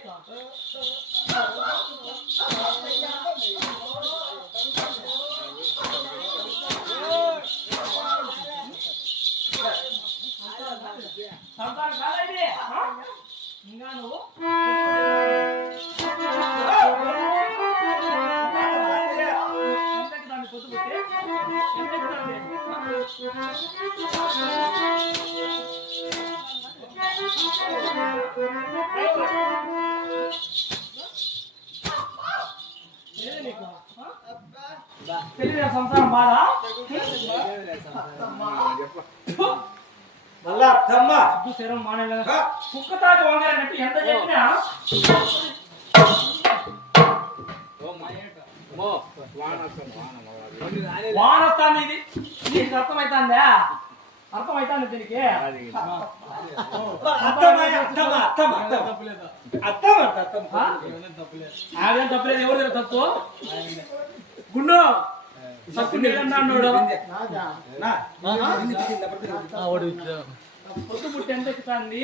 నీకు సంతానం కాదండి ఇంకా నువ్వు ఎంతకి దాన్ని పొద్దు పుట్టి ఎంతకి దాన్ని నీకు తెలియదు సంసారం బాగా మళ్ళా అత్తమ్మ శరం మానేలా కుక్క తాట వంగారంటే ఎంత చెప్పినా వాన వస్తుంది ఇది నీకు అర్థమవుతుందా అర్థమవుతుంది దీనికి అదేం తప్పలేదు ఎవరు తప్పు గుండు తప్పు నిలన్నాడు పొద్దు పుట్టి ఎంత ఎక్కుతుంది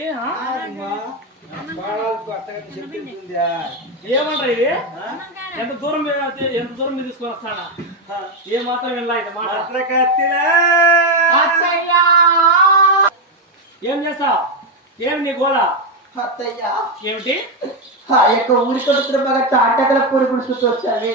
ఏమంటారు ఇది ఎంత దూరం మీద తీసుకొని వస్తాడా ఏ మాత్రం వెళ్ళా ఇది మాట ఏం చేస్తావు ఏమి నీ గోళ ఏమిటి ఊరి కొడుతున్న బాగా తాటకల పూరి గుడిచుతూ వచ్చాను.